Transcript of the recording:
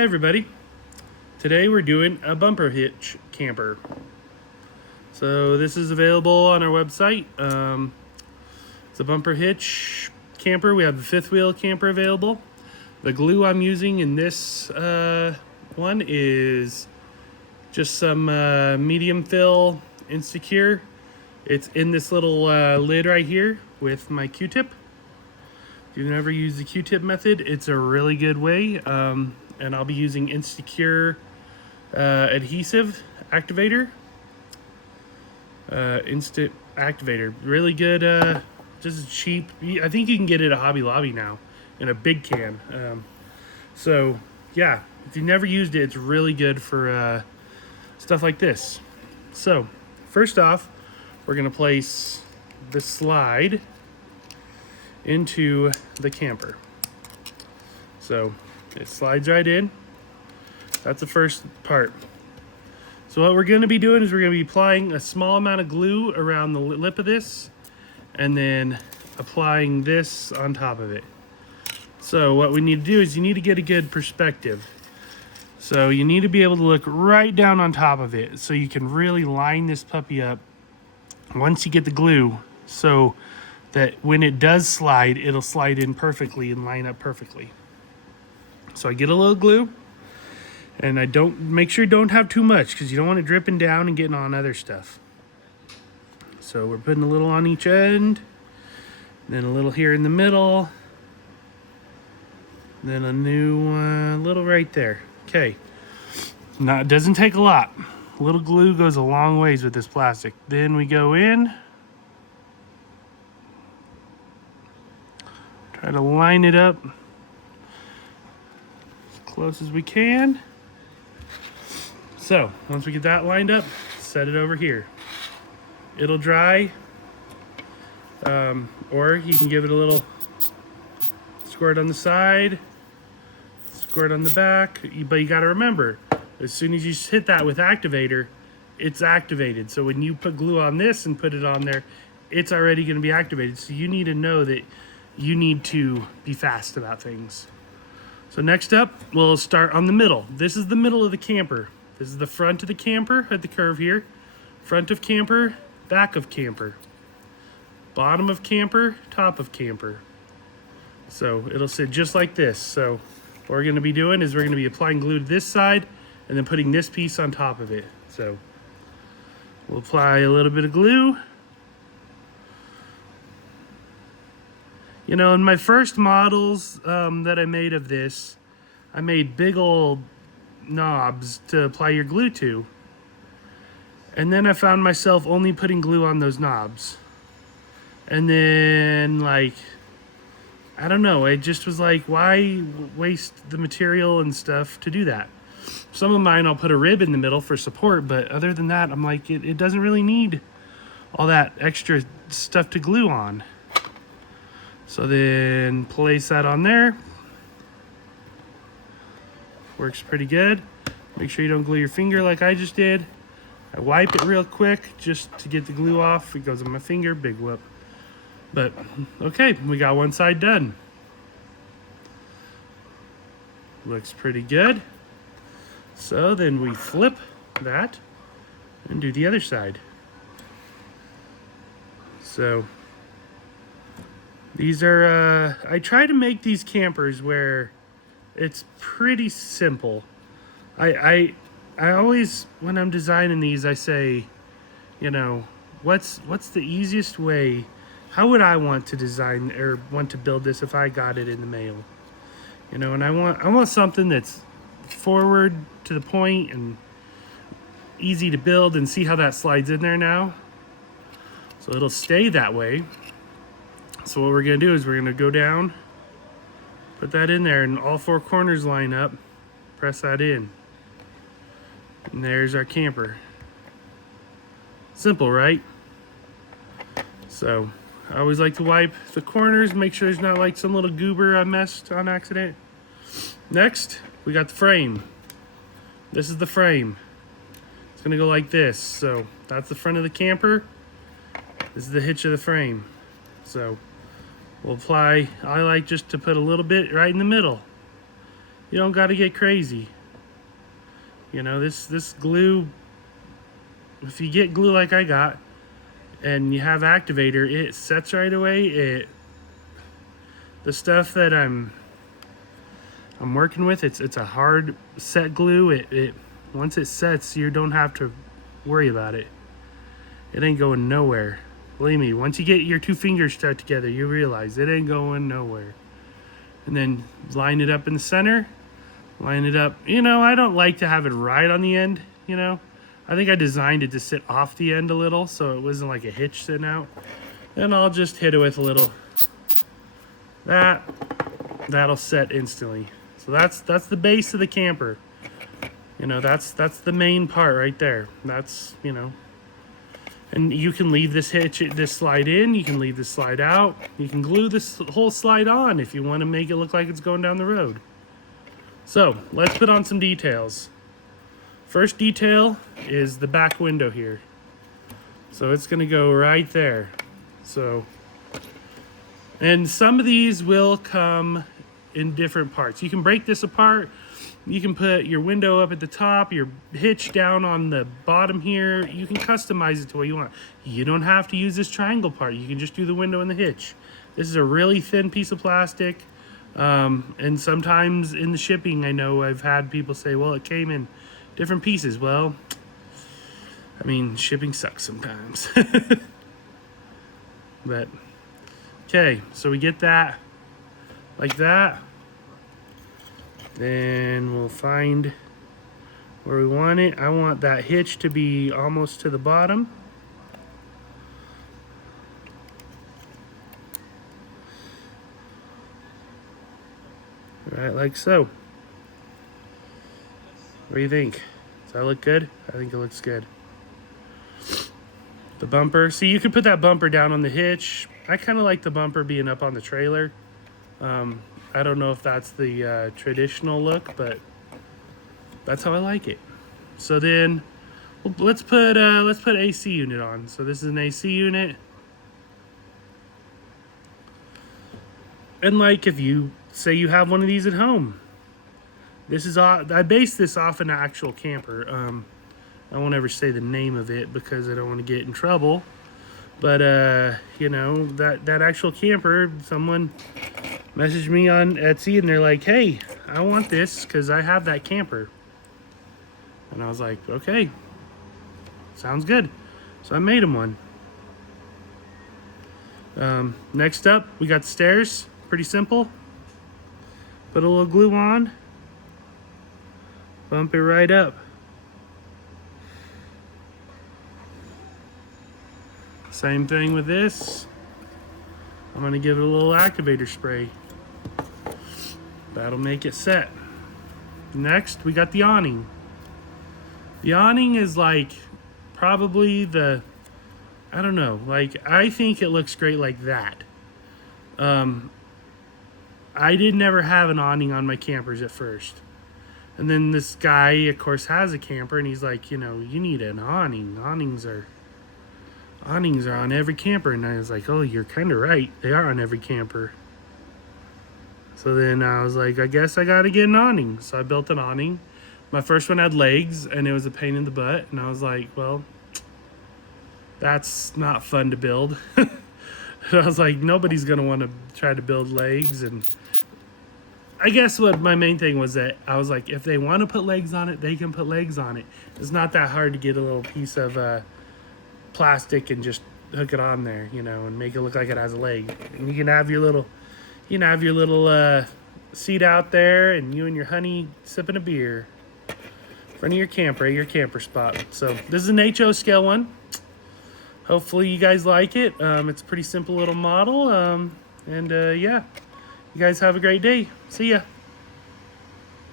Hey everybody, today we're doing a bumper hitch camper. So this is available on our website. It's a bumper hitch camper. We have the fifth wheel camper available. The glue I'm using in this one is just some medium fill Insecure. It's in this little lid right here with my Q-tip. If you've never used the Q-tip method, it's a really good way. And I'll be using Insecure adhesive activator. Instant activator. Really good, just cheap. I think you can get it at Hobby Lobby now in a big can. So, yeah, if you've never used it, it's really good for stuff like this. So, first off, we're going to place the slide into the camper. So, it slides right in. That's the first part. So what we're going to be doing is we're going to be applying a small amount of glue around the lip of this and then applying this on top of it. So what we need to do is you need to get a good perspective. So you need to be able to look right down on top of it so you can really line this puppy up once you get the glue, so that when it does slide, it'll slide in perfectly and line up perfectly. So I get a little glue, and I don't make sure you don't have too much because you don't want it dripping down and getting on other stuff. So we're putting a little on each end, then a little here in the middle, then a new little right there. Okay, now it doesn't take a lot. A little glue goes a long ways with this plastic. Then we go in, try to line it up close as we can. So once we get that lined up, set it over here. It'll dry, or you can give it a little squirt on the side, squirt on the back. But you got to remember, as soon as you hit that with activator, it's activated. So when you put glue on this and put it on there, it's already going to be activated. So you need to know that you need to be fast about things. So next up, we'll start on the middle. This is the middle of the camper. This is the front of the camper at the curve here. Front of camper, back of camper. Bottom of camper, top of camper. So it'll sit just like this. So what we're gonna be doing is we're gonna be applying glue to this side and then putting this piece on top of it. So we'll apply a little bit of glue. You know, in my first models that I made of this, I made big old knobs to apply your glue to. And then I found myself only putting glue on those knobs. And then, like, I don't know, it just was like, why waste the material and stuff to do that? Some of mine I'll put a rib in the middle for support, but other than that, I'm like, it doesn't really need all that extra stuff to glue on. So then place that on there. Works pretty good. Make sure you don't glue your finger like I just did. I wipe it real quick just to get the glue off. It goes on my finger, big whoop. But okay, we got one side done. Looks pretty good. So then we flip that and do the other side. So these are, I try to make these campers where it's pretty simple. I always, when I'm designing these, I say, you know, what's the easiest way? How would I want to design or want to build this if I got it in the mail? You know, and I want something that's forward to the point and easy to build, and see how that slides in there now. So it'll stay that way. So what we're gonna do is we're gonna go down, put that in there, and all four corners line up, press that in. And there's our camper. Simple, right? So I always like to wipe the corners, make sure there's not like some little goober I messed on accident. Next, we got the frame. This is the frame. It's gonna go like this. So that's the front of the camper. This is the hitch of the frame. So we'll apply, I like just to put a little bit right in the middle. You don't got to get crazy. You know, this glue, if you get glue like I got and you have activator, it sets right away. The stuff that I'm working with, it's a hard set glue. It once it sets, you don't have to worry about it. It ain't going nowhere. Believe me, once you get your two fingers stuck together, you realize it ain't going nowhere. And then line it up in the center. Line it up. You know, I don't like to have it right on the end, you know. I think I designed it to sit off the end a little so it wasn't like a hitch sitting out. Then I'll just hit it with a little. That'll set instantly. So that's the base of the camper. You know, that's the main part right there. That's, you know. And you can leave this slide in, you can leave this slide out. You can glue this whole slide on if you want to make it look like it's going down the road. So, let's put on some details. First detail is the back window here. So it's going to go right there. So, and some of these will come in different parts. You can break this apart. You can put your window up at the top, your hitch down on the bottom here. You can customize it to what you want. You don't have to use this triangle part. You can just do the window and the hitch. This is a really thin piece of plastic. And sometimes in the shipping, I know I've had people say, well, it came in different pieces. Well, I mean, shipping sucks sometimes. But, okay, so we get that like that. Then we'll find where we want it. I want that hitch to be almost to the bottom. Right, like so. What do you think? Does that look good? I think it looks good. The bumper. See, you could put that bumper down on the hitch. I kind of like the bumper being up on the trailer. I don't know if that's the traditional look, but that's how I like it. So then, let's put AC unit on. So this is an AC unit. And like if you say you have one of these at home, this is I based this off an actual camper. I won't ever say the name of it because I don't want to get in trouble. But you know, that actual camper, someone messaged me on Etsy and they're like, "Hey, I want this because I have that camper." And I was like, "Okay, sounds good." So I made him one. Next up, we got the stairs. Pretty simple. Put a little glue on. Bump it right up. Same thing with this. I'm going to give it a little activator spray. That'll make it set. Next, we got the awning. The awning is like probably I don't know, like I think it looks great like that. I did never have an awning on my campers at first. And then this guy, of course, has a camper and he's like, you know, you need an awning. Awnings are on every camper. And I was like, oh, you're kind of right. They are on every camper. So then I was like, I guess I got to get an awning. So I built an awning. My first one had legs and it was a pain in the butt. And I was like, well, that's not fun to build. I was like, nobody's going to want to try to build legs. And I guess what my main thing was that I was like, if they want to put legs on it, they can put legs on it. It's not that hard to get a little piece of plastic and just hook it on there, you know, and make it look like it has a leg. And you can have your little, seat out there and you and your honey sipping a beer in front of your camper, your camper spot. So this is an HO scale one. Hopefully you guys like it. It's a pretty simple little model. Yeah, you guys have a great day. See ya.